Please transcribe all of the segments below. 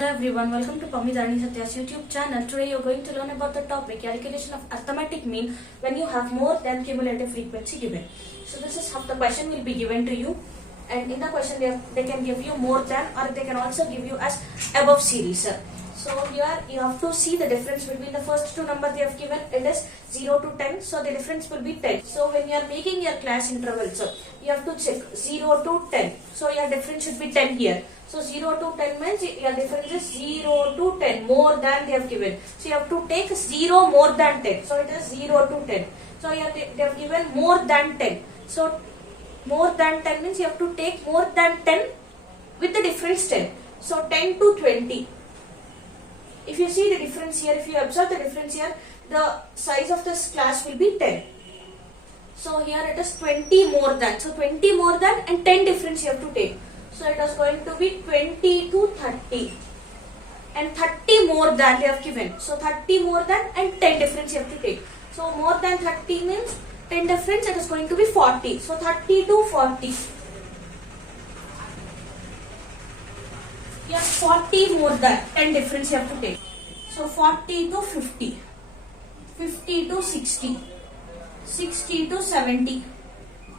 Hello everyone, welcome to Pamidani Satya's YouTube channel. Today you're going to learn about the topic calculation of arithmetic mean when you have more than cumulative frequency given. So this is how the question will be given to you, and in the question they can give you more than, or they can also give you as above series. So here you have to see the difference between the first two numbers they have given. It is 0 to 10, so the difference will be 10. So when you are making your class intervals, you have to check 0 to 10. So your difference should be 10 here. So 0 to 10 means your difference is 0 to 10, more than they have given. So you have to take 0 more than 10. So it is 0 to 10. So they have given more than 10. So more than 10 means you have to take more than 10 with the difference 10. So 10 to 20. If you see the difference here, if you observe the difference here, the size of this class will be 10. So here it is 20 more than. So 20 more than and 10 difference you have to take. So it is going to be 20 to 30. And 30 more than they have given. So 30 more than and 10 difference you have to take. So more than 30 means 10 difference, it is going to be 40. So 30 to 40. Here 40 more than 10 difference you have to take. So 40 to 50. 50 to 60. 60 to 70.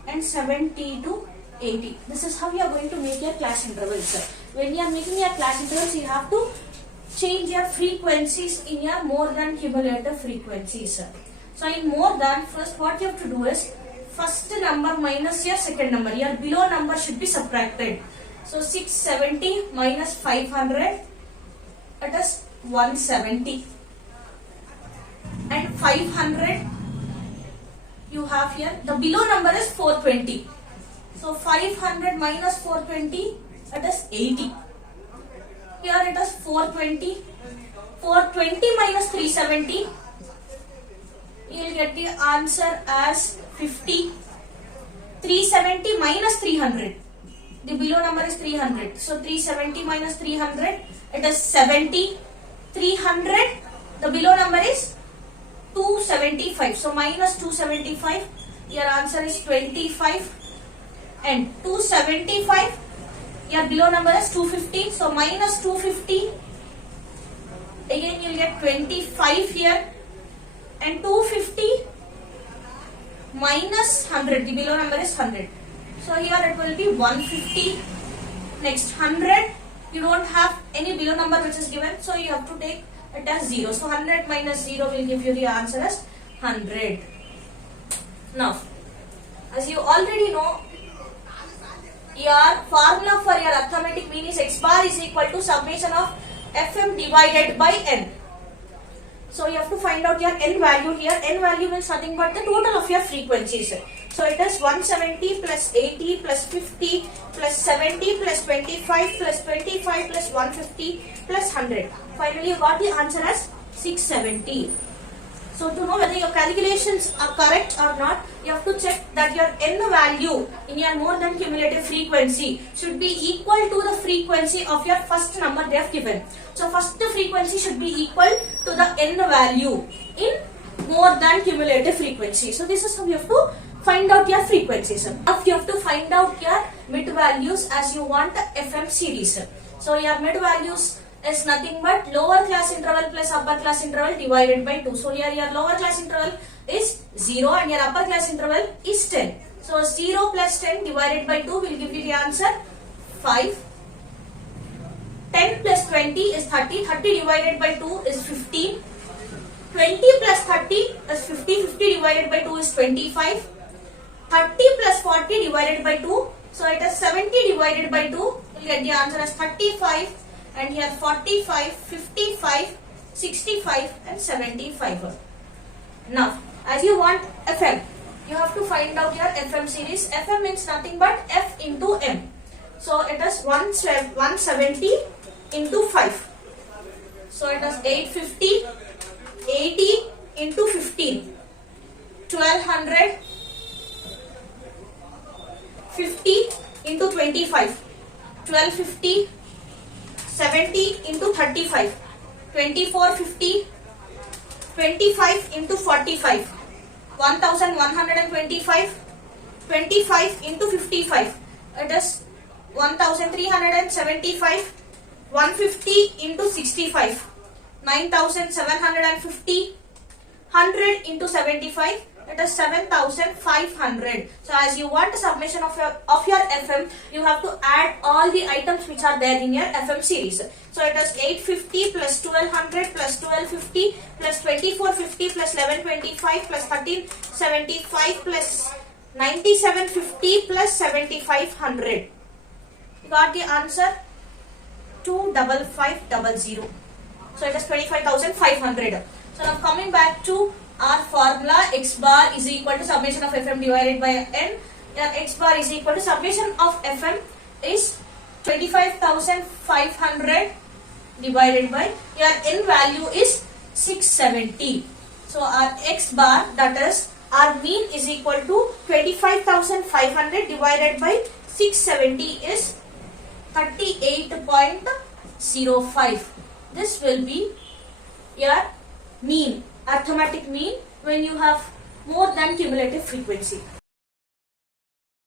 And 70 to 80. This is how you are going to make your class intervals. When you are making your class intervals, you have to change your frequencies in your more than cumulative frequencies. So in more than, first what you have to do is, first number minus your second number. Your below number should be subtracted. So 670 minus 500, it is 170. And 500 you have here, the below number is 420. So 500 minus 420, it is 80. Here it is 420. 420 minus 370, you will get the answer as 50. 370 minus 300. The below number is 300. So 370 minus 300, it is 70. 300, the below number is 275. So minus 275, your answer is 25. And 275, your below number is 250. So minus 250, again you will get 25 here. And 250 minus 100, the below number is 100. So here it will be 150. Next 100, you don't have any below number which is given, so you have to take it as 0. So 100 minus 0 will give you the answer as 100. Now, as you already know, your formula for your arithmetic mean is x bar is equal to summation of fm divided by n. So you have to find out your n value here. N value means nothing but the total of your frequencies. So it is 170 plus 80 plus 50 plus 70 plus 25 plus 25 plus 150 plus 100. Finally you got the answer as 670. So to know whether your calculations are correct or not, you have to check that your n value in your more than cumulative frequency should be equal to the frequency of your first number they have given. So first frequency should be equal to the n value in more than cumulative frequency. So this is how you have to find out your frequencies. Now you have to find out your mid values as you want FM series. So your mid values is nothing but lower class interval plus upper class interval divided by 2. So here your lower class interval is 0 and your upper class interval is 10. So 0 plus 10 divided by 2 will give you the answer 5. 10 plus 20 is 30. 30 divided by 2 is 15. 20 plus 30 is 50. 50 divided by 2 is 25. 30 plus 40 divided by 2. So it is 70 divided by 2. You will get the answer as 35. And here 45, 55, 65 and 75. Now, as you want FM, you have to find out your FM series. FM means nothing but F into M. So it is 170 into 5. So it is 850, 80 into 15, 1200, 50 into 25, 1250, 70 into 35, 2450, 25 into 45, 1125, 25 into 55, it is 1375, 150 into 65, 9750. 100 into 75, it is 7500. So as you want a summation of your FM, you have to add all the items which are there in your FM series. So it is 850 plus 1200 plus 1250 plus 2450 plus 1125 plus 1375 plus 9750 plus 7500. You got the answer? 25500. So it is 25,500. So now coming back to our formula, x bar is equal to summation of FM divided by n. X bar is equal to summation of FM is 25,500 divided by your n value is 670. So our x bar, that is our mean, is equal to 25,500 divided by 670 is 38.05. This will be your mean, arithmetic mean, when you have more than cumulative frequency.